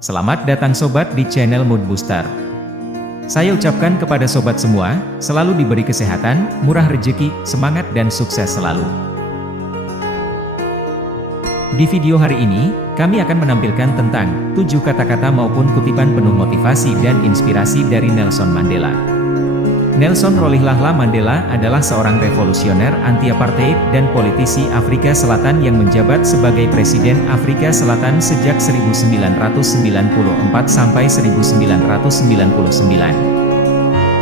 Selamat datang sobat di channel Mood Booster. Saya ucapkan kepada sobat semua, selalu diberi kesehatan, murah rezeki, semangat dan sukses selalu. Di video hari ini, kami akan menampilkan tentang 7 kata-kata maupun kutipan penuh motivasi dan inspirasi dari Nelson Mandela. Nelson Rolihlahla Mandela adalah seorang revolusioner anti-apartheid dan politisi Afrika Selatan yang menjabat sebagai Presiden Afrika Selatan sejak 1994 sampai 1999.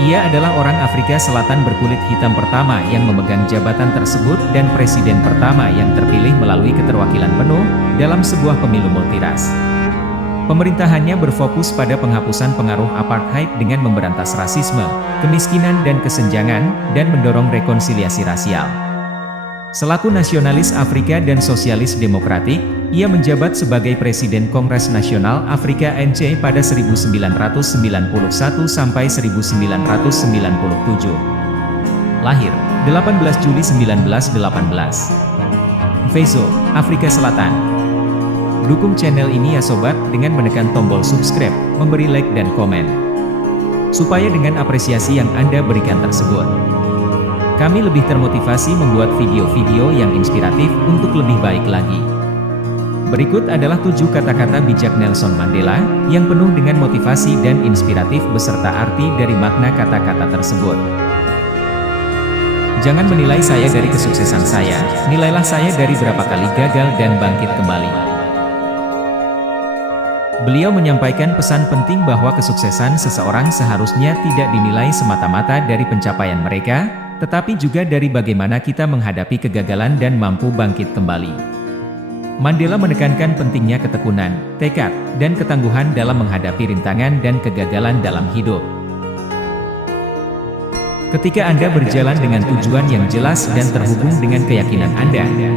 Ia adalah orang Afrika Selatan berkulit hitam pertama yang memegang jabatan tersebut dan presiden pertama yang terpilih melalui keterwakilan penuh dalam sebuah pemilu multiras. Pemerintahannya berfokus pada penghapusan pengaruh apartheid dengan memberantas rasisme, kemiskinan dan kesenjangan, dan mendorong rekonsiliasi rasial. Selaku nasionalis Afrika dan sosialis demokratik, ia menjabat sebagai Presiden Kongres Nasional Afrika ANC pada 1991 sampai 1997. Lahir 18 Juli 1918. Vezo, Afrika Selatan. Dukung channel ini ya sobat dengan menekan tombol subscribe, memberi like dan komen. Supaya dengan apresiasi yang Anda berikan tersebut, kami lebih termotivasi membuat video-video yang inspiratif untuk lebih baik lagi. Berikut adalah 7 kata-kata bijak Nelson Mandela, yang penuh dengan motivasi dan inspiratif beserta arti dari makna kata-kata tersebut. Jangan menilai saya dari kesuksesan saya, nilailah saya dari berapa kali gagal dan bangkit kembali. Beliau menyampaikan pesan penting bahwa kesuksesan seseorang seharusnya tidak dinilai semata-mata dari pencapaian mereka, tetapi juga dari bagaimana kita menghadapi kegagalan dan mampu bangkit kembali. Mandela menekankan pentingnya ketekunan, tekad, dan ketangguhan dalam menghadapi rintangan dan kegagalan dalam hidup. Ketika Anda berjalan dengan tujuan yang jelas dan terhubung dengan keyakinan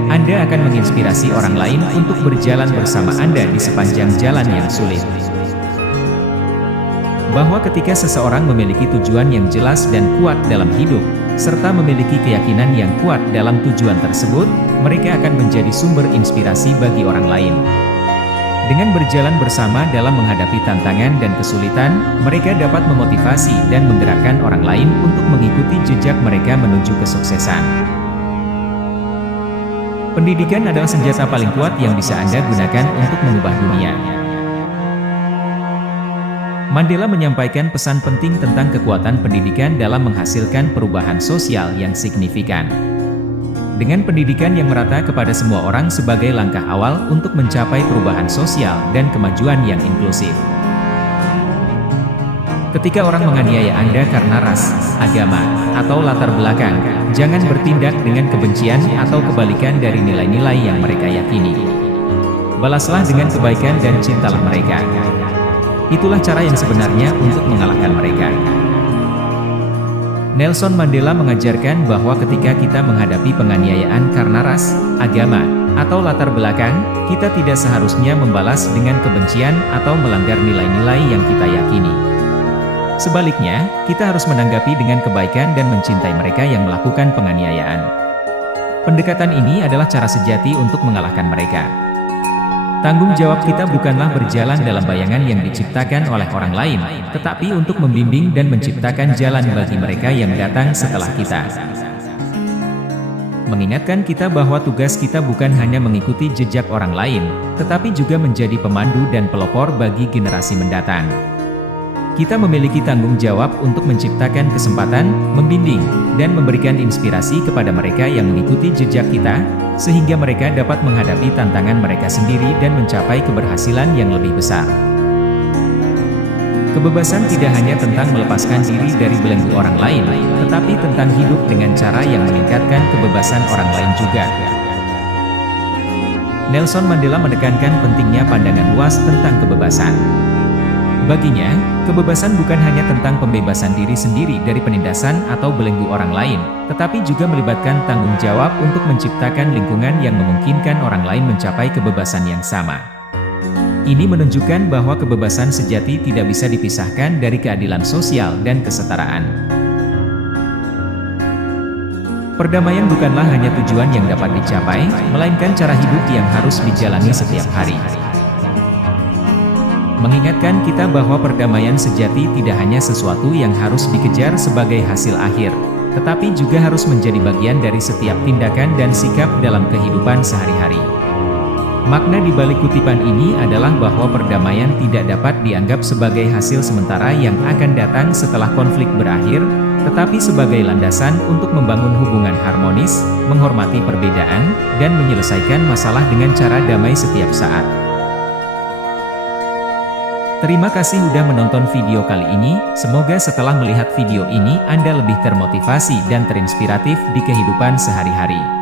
Anda akan menginspirasi orang lain untuk berjalan bersama Anda di sepanjang jalan yang sulit. Bahwa ketika seseorang memiliki tujuan yang jelas dan kuat dalam hidup, serta memiliki keyakinan yang kuat dalam tujuan tersebut, mereka akan menjadi sumber inspirasi bagi orang lain. Dengan berjalan bersama dalam menghadapi tantangan dan kesulitan, mereka dapat memotivasi dan menggerakkan orang lain untuk mengikuti jejak mereka menuju kesuksesan. Pendidikan adalah senjata paling kuat yang bisa Anda gunakan untuk mengubah dunia. Mandela menyampaikan pesan penting tentang kekuatan pendidikan dalam menghasilkan perubahan sosial yang signifikan. Dengan pendidikan yang merata kepada semua orang sebagai langkah awal untuk mencapai perubahan sosial dan kemajuan yang inklusif. Ketika orang menganiaya Anda karena ras, agama, atau latar belakang, jangan bertindak dengan kebencian atau kebalikan dari nilai-nilai yang mereka yakini. Balaslah dengan kebaikan dan cintalah mereka. Itulah cara yang sebenarnya untuk mengalahkan mereka. Nelson Mandela mengajarkan bahwa ketika kita menghadapi penganiayaan karena ras, agama, atau latar belakang, kita tidak seharusnya membalas dengan kebencian atau melanggar nilai-nilai yang kita yakini. Sebaliknya, kita harus menanggapi dengan kebaikan dan mencintai mereka yang melakukan penganiayaan. Pendekatan ini adalah cara sejati untuk mengalahkan mereka. Tanggung jawab kita bukanlah berjalan dalam bayangan yang diciptakan oleh orang lain, tetapi untuk membimbing dan menciptakan jalan bagi mereka yang datang setelah kita. Mengingatkan kita bahwa tugas kita bukan hanya mengikuti jejak orang lain, tetapi juga menjadi pemandu dan pelopor bagi generasi mendatang. Kita memiliki tanggung jawab untuk menciptakan kesempatan, membimbing, dan memberikan inspirasi kepada mereka yang mengikuti jejak kita, sehingga mereka dapat menghadapi tantangan mereka sendiri dan mencapai keberhasilan yang lebih besar. Kebebasan tidak hanya tentang melepaskan diri dari belenggu orang lain, tetapi tentang hidup dengan cara yang meningkatkan kebebasan orang lain juga. Nelson Mandela menekankan pentingnya pandangan luas tentang kebebasan. Baginya, kebebasan bukan hanya tentang pembebasan diri sendiri dari penindasan atau belenggu orang lain, tetapi juga melibatkan tanggung jawab untuk menciptakan lingkungan yang memungkinkan orang lain mencapai kebebasan yang sama. Ini menunjukkan bahwa kebebasan sejati tidak bisa dipisahkan dari keadilan sosial dan kesetaraan. Perdamaian bukanlah hanya tujuan yang dapat dicapai, melainkan cara hidup yang harus dijalani setiap hari. mengingatkan kita bahwa perdamaian sejati tidak hanya sesuatu yang harus dikejar sebagai hasil akhir, tetapi juga harus menjadi bagian dari setiap tindakan dan sikap dalam kehidupan sehari-hari. Makna di balik kutipan ini adalah bahwa perdamaian tidak dapat dianggap sebagai hasil sementara yang akan datang setelah konflik berakhir, tetapi sebagai landasan untuk membangun hubungan harmonis, menghormati perbedaan, dan menyelesaikan masalah dengan cara damai setiap saat. Terima kasih sudah menonton video kali ini, semoga setelah melihat video ini Anda lebih termotivasi dan terinspiratif di kehidupan sehari-hari.